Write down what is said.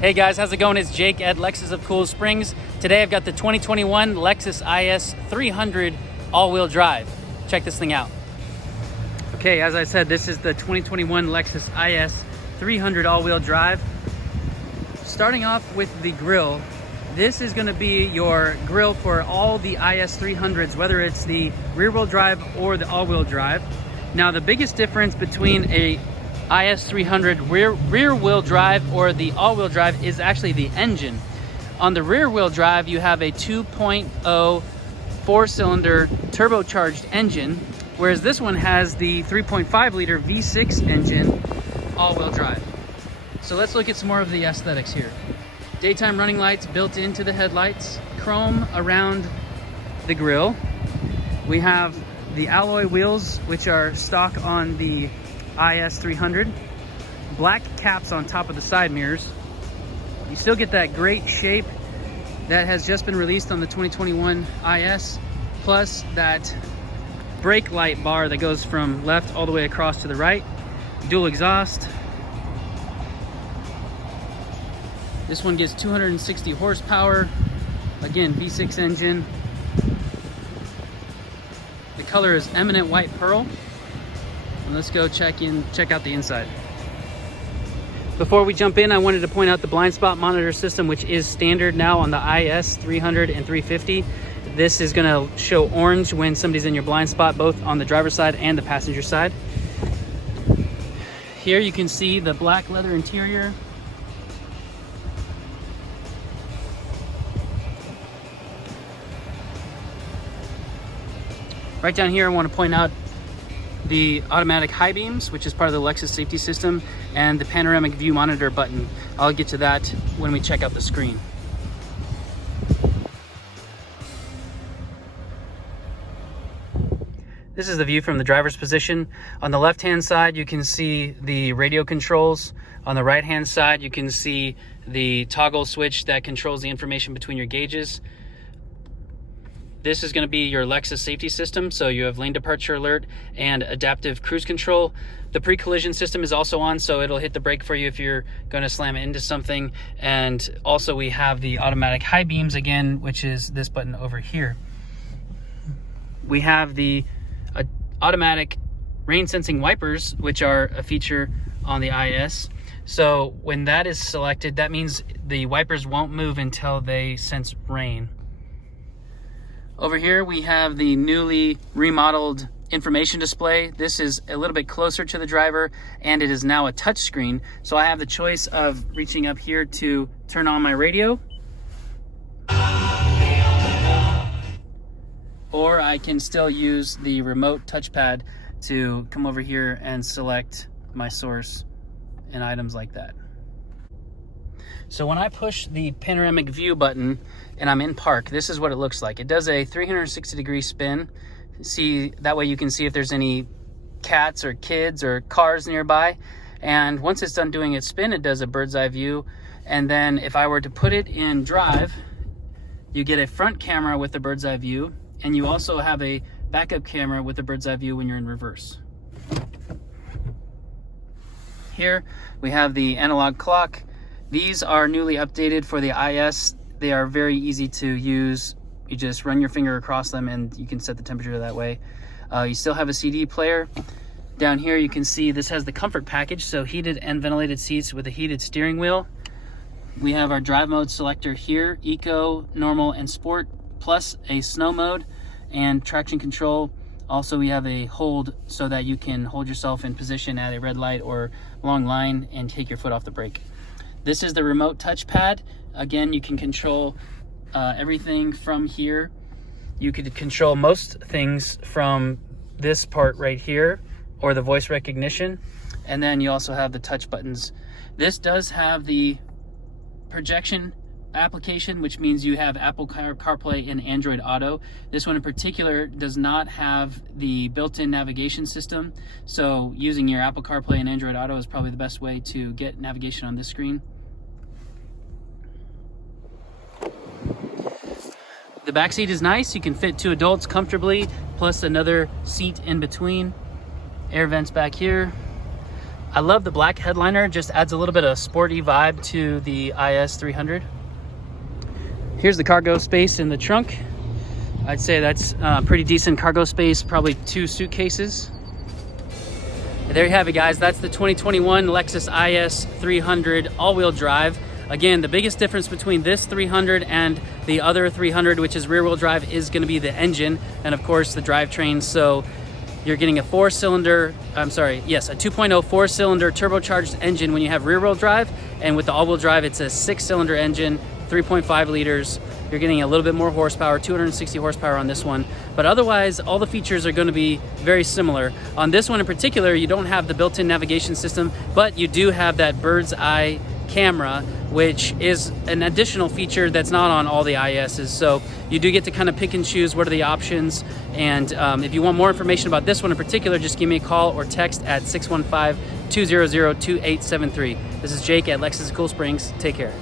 Hey guys, how's it going? It's Jake at Lexus of Cool Springs. Today I've got the 2021 Lexus IS 300 all-wheel drive. Check this thing out. Okay, as I said, this is the 2021 Lexus IS 300 all-wheel drive. Starting off with the grille, this is going to be your grille for all the IS 300s, whether it's the rear-wheel drive or the all-wheel drive. Now, the biggest difference between a IS 300 rear-wheel drive or the all-wheel drive is actually the engine. On the rear-wheel drive, you have a 2.0 four-cylinder turbocharged engine, whereas this one has the 3.5 liter V6 engine all-wheel drive. So let's look at some more of the aesthetics here. Daytime running lights built into the headlights, chrome around the grille. We have the alloy wheels, which are stock on the IS 300. Black caps on top of the side mirrors. You still get that great shape that has just been released on the 2021 IS, plus that brake light bar that goes from left all the way across to the right. Dual exhaust. This one gets 260 horsepower. Again, V6 engine. The color is Eminent White Pearl. And let's go check out the inside. Before we jump in, I wanted to point out the blind spot monitor system, which is standard now on the IS 300 and 350. This is gonna show orange when somebody's in your blind spot, both on the driver's side and the passenger side. Here you can see the black leather interior. Right down here, I want to point out the automatic high beams, which is part of the Lexus safety system, and the panoramic view monitor button. I'll get to that when we check out the screen. This is the view from the driver's position. On the left-hand side, you can see the radio controls. On the right-hand side, you can see the toggle switch that controls the information between your gauges. This is going to be your Lexus safety system, so you have lane departure alert and adaptive cruise control. The pre-collision system is also on, so it'll hit the brake for you if you're going to slam into something. And also we have the automatic high beams again, which is this button over here. We have the automatic rain sensing wipers, which are a feature on the IS. So when that is selected, that means the wipers won't move until they sense rain. Over here we have the newly remodeled information display. This is a little bit closer to the driver, and it is now a touch screen. So I have the choice of reaching up here to turn on my radio, or I can still use the remote touchpad to come over here and select my source and items like that. So when I push the panoramic view button and I'm in park, this is what it looks like. It does a 360-degree spin. See, that way you can see if there's any cats or kids or cars nearby. And once it's done doing its spin, it does a bird's eye view. And then if I were to put it in drive, you get a front camera with the bird's eye view, and you also have a backup camera with the bird's eye view when you're in reverse. Here we have the analog clock. These are newly updated for the IS. They are very easy to use. You just run your finger across them and you can set the temperature that way. You still have a CD player. Down here you can see this has the comfort package, so heated and ventilated seats with a heated steering wheel. We have our drive mode selector here, Eco, Normal, and Sport, plus a snow mode and traction control. Also, we have a hold so that you can hold yourself in position at a red light or long line and take your foot off the brake. This is the remote touchpad. Again, you can control everything from here. You could control most things from this part right here, or the voice recognition. And then you also have the touch buttons. This does have the projection application, which means you have Apple CarPlay and Android Auto. This one in particular does not have the built-in navigation system, so using your Apple CarPlay and Android Auto is probably the best way to get navigation on this screen. The back seat is nice. You can fit 2 adults comfortably, plus another seat in between. Air vents back here. I love the black headliner, just adds a little bit of sporty vibe to the IS 300. Here's the cargo space in the trunk. I'd say that's pretty decent cargo space, probably 2 suitcases. There you have it, guys. That's the 2021 Lexus IS 300 all-wheel drive. Again, the biggest difference between this 300 and the other 300, which is rear-wheel drive, is going to be the engine and, of course, the drivetrain. So you're getting a 2.0 4-cylinder turbocharged engine when you have rear-wheel drive, and with the all-wheel drive, it's a 6-cylinder engine, 3.5 liters. You're getting a little bit more horsepower, 260 horsepower on this one. But otherwise, all the features are going to be very similar. On this one in particular, you don't have the built-in navigation system, but you do have that bird's eye camera, which is an additional feature that's not on all the ISs. So you do get to kind of pick and choose what are the options. And if you want more information about this one in particular, just give me a call or text at 615-200-2873. This is Jake at Lexus of Cool Springs. Take care.